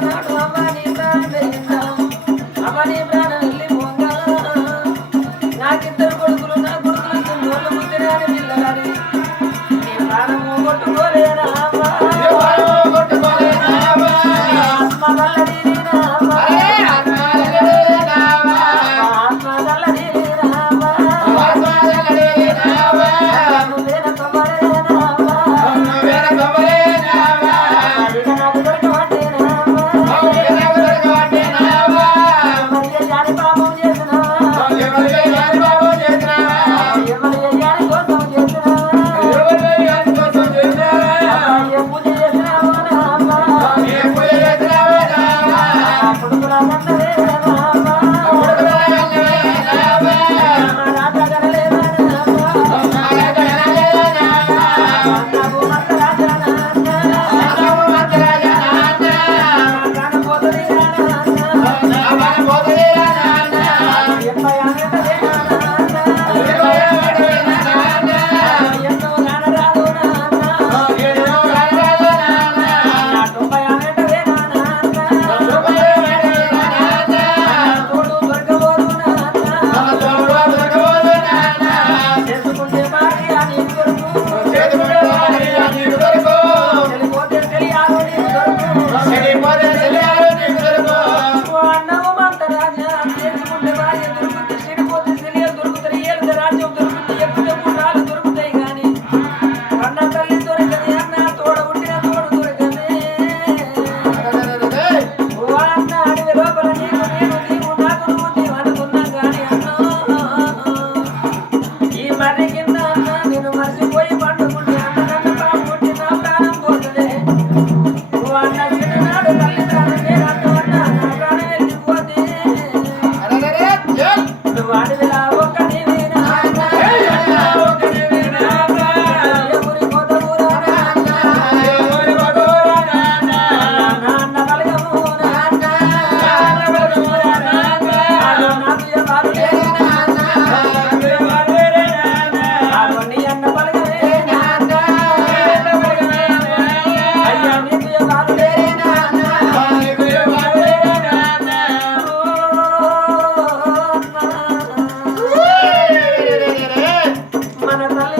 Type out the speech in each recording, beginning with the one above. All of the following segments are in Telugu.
Thank you. para darle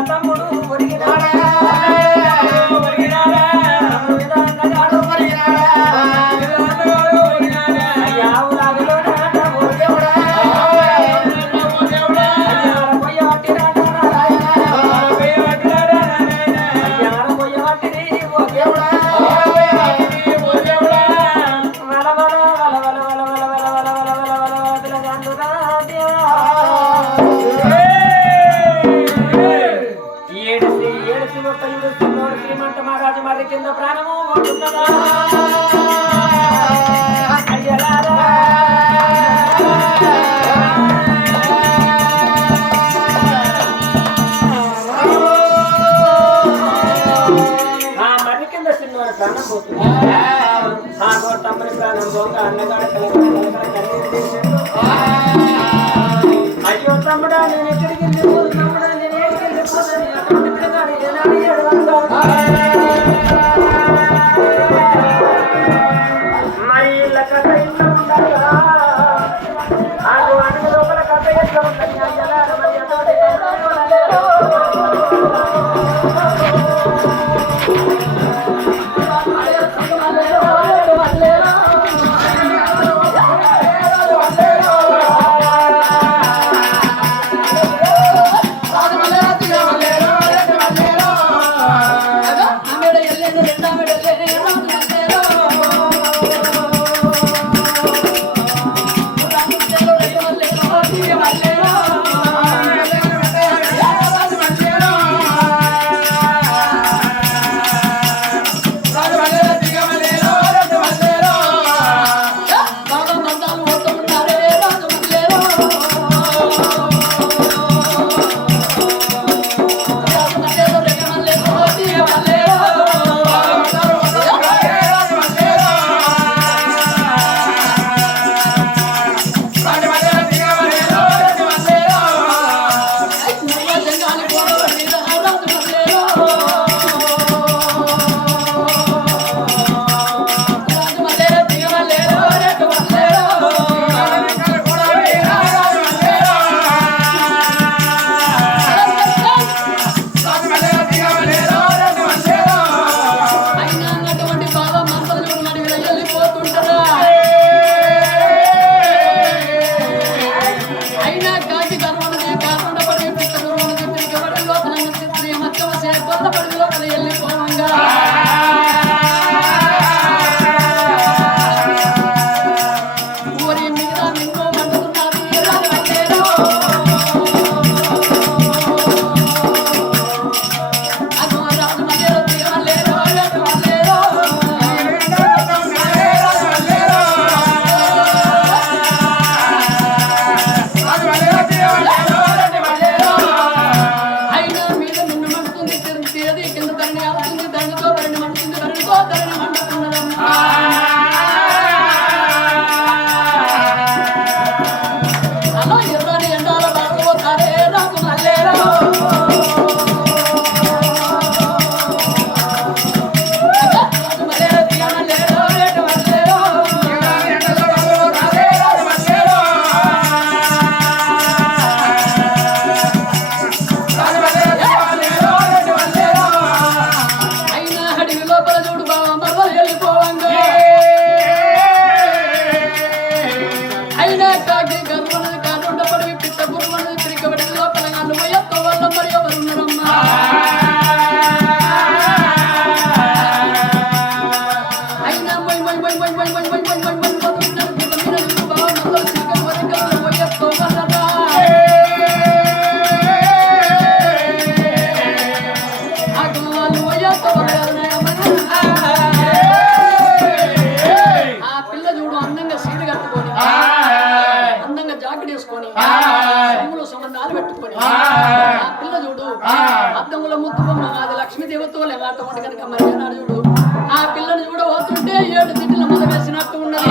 exatamente. తమ్ముడి ప్రాణం పోగా అన్నగాడు కలగడ కలగడ కన్నీరు తీసిండు Canta não dará. ముత్తుబొమ్మ అది లక్ష్మీదేవతో లేవాటోడు కనుక మరి చూడు ఆ పిల్లని చూడబోతుంటే ఏడు తిట్ల మొదలు వేసినట్టు ఉన్నది.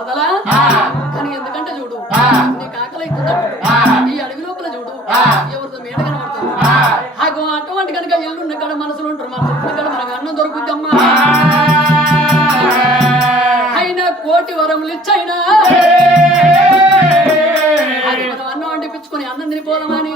వరదలా? కానీ ఎందుకంటే చూడు నీ కాకల ఈ అడవి లోపల చూడు ఎవరితో మేడ కనబడుతుంది. అగో అటువంటి కనుక ఎల్లుండి కాడ మనసులు ఉంటారు మన చుట్టూ కాడ మనకు అన్నం దొరుకుద్దమ్మా అయినా కోటి వరములు ఇచ్చైనా? అది మనం అన్నం వండిపించుకొని అన్నం తినిపోదామని